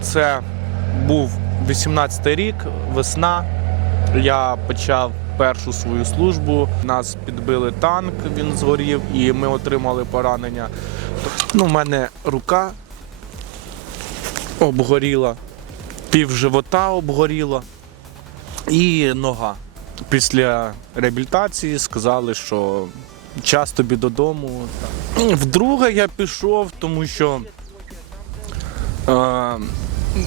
Це був 18-й рік, весна. Я почав першу свою службу. Нас підбили танк, він згорів, і ми отримали поранення. Ну, у мене рука обгоріла, пів живота обгоріло і нога. Після реабілітації сказали, що час тобі додому. Вдруге я пішов, тому що е,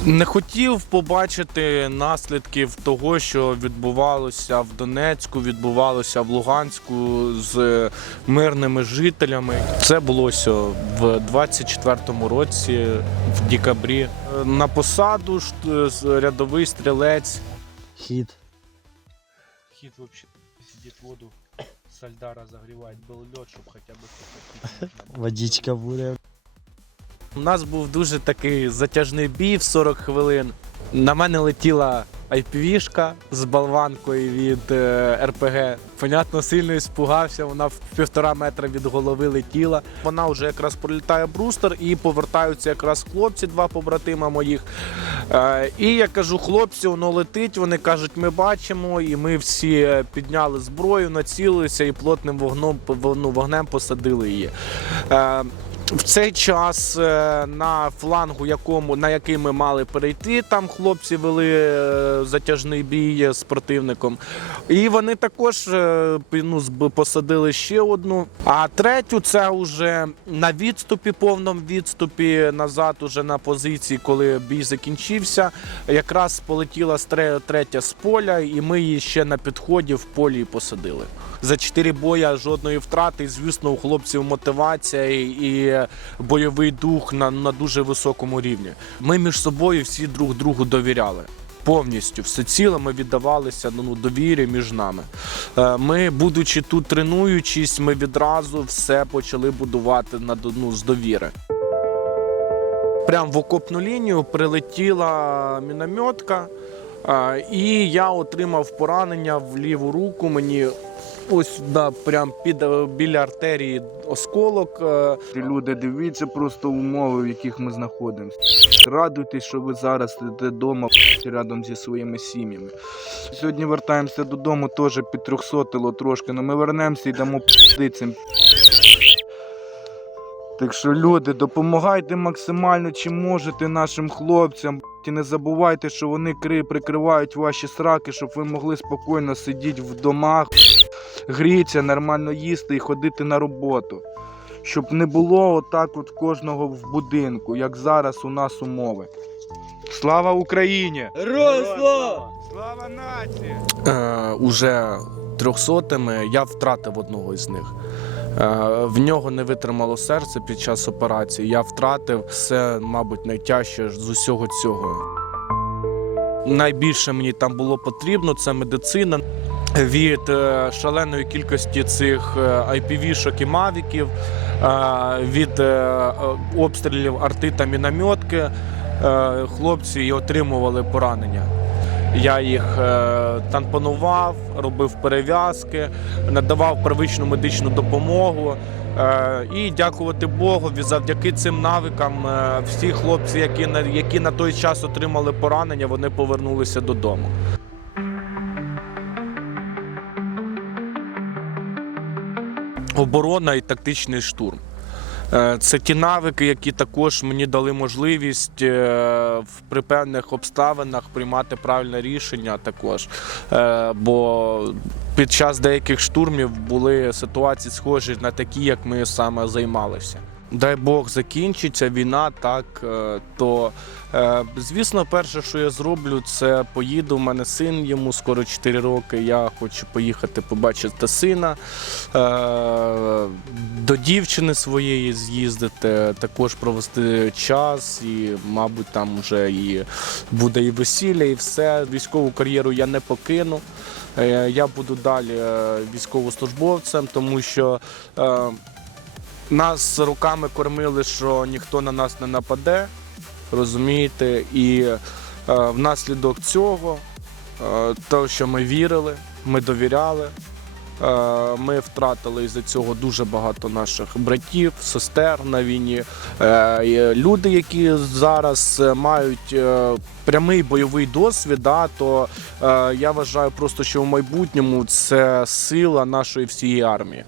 не хотів побачити наслідків того, що відбувалося в Донецьку, відбувалося в Луганську з мирними жителями. Це було ось в 24-му році, в декабрі. Е, На посаду е, рядовий стрілець. Хит. Хід вообще сидит воду со льда разогревать. Был щоб хоча б Водичка буря. У нас був дуже такий затяжний бій в 40 хвилин. На мене летіла IPV-шка з болванкою від е, РПГ. Понятно, сильно іспугався, вона в півтора метра від голови летіла. Вона вже якраз пролітає брустер і повертаються якраз хлопці, два побратима моїх. Е, і я кажу, хлопці, воно летить. Вони кажуть, ми бачимо, і ми всі е, підняли зброю, націлилися і плотним вогном, ну, вогнем посадили її. В цей час е, на флангу, якому на який ми мали перейти, там хлопці вели е, затяжний бій з противником. І вони також е, ну, посадили ще одну. А третю це вже на відступі, повному відступі назад, уже на позиції, коли бій закінчився. Якраз полетіла третя з поля, і ми її ще на підході в полі посадили. За чотири боя жодної втрати. Звісно, у хлопців мотивація і, бойовий дух на, на дуже високому рівні. Ми між собою всі друг другу довіряли. Повністю все ціле ми віддавалися ну, довірі між нами. Е, Ми, будучи тут тренуючись, ми відразу все почали будувати на ну, з довіри. Прямо в окопну лінію прилетіла мінометка, і я отримав поранення в ліву руку. Мені ось да, прям під е, біля артерії осколок. е. Люди, дивіться просто умови, в яких ми знаходимося. Радуйтесь, що ви зараз сидите вдома рядом зі своїми сім'ями. Сьогодні вертаємося додому, теж підтрьохсотило трошки, але ми вернемося і дамо цим. Так що, люди, допомагайте максимально, чим можете нашим хлопцям. І не забувайте, що вони кри прикривають ваші сраки, щоб ви могли спокійно сидіти в домах, грітися, нормально їсти і ходити на роботу щоб не було отак от кожного в будинку, як зараз у нас умови. Слава Україні! Росло! Слава нації! е, уже трьохсотими я втратив одного із них. Е, в нього не витримало серце під час операції. Я втратив все, мабуть, найтяжче з усього цього. Найбільше мені там було потрібно це медицина. Від е, шаленої кількості цих е, IPV-шок і мавіків, е, від е, е, обстрілів арти та мінометки, е, хлопці отримували поранення. Я їх е, тампонував, робив перев'язки, надавав первичну медичну допомогу. Е, і дякувати Богу, завдяки цим навикам е, всі хлопці, які на, які на той час отримали поранення, вони повернулися додому. Оборона і тактичний штурм. Е, Це ті навики, які також мені дали можливість е, при певних обставинах приймати правильне рішення також. Е, Бо під час деяких штурмів були ситуації схожі на такі, як ми саме займалися. Дай Бог закінчиться війна, так е, то е, звісно, перше, що я зроблю, це поїду. У мене син йому скоро 4 роки. Я хочу поїхати побачити сина, е, до дівчини своєї з'їздити, також провести час, і, мабуть, там вже і буде і весілля, і все. Військову кар'єру я не покину. Я буду далі військовослужбовцем, тому що. Нас руками кормили, що ніхто на нас не нападе, розумієте? І е, внаслідок цього, е, того, що ми вірили, ми довіряли, Е, Ми втратили із-за цього дуже багато наших братів, сестер на війні. Е, Люди, які зараз е, мають е, прямий бойовий досвід, да, то е, я вважаю просто, що в майбутньому це сила нашої всієї армії.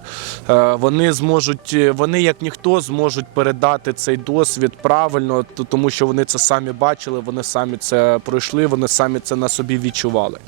Е, Вони зможуть, е, вони як ніхто зможуть передати цей досвід правильно, тому що вони це самі бачили, вони самі це пройшли, вони самі це на собі відчували.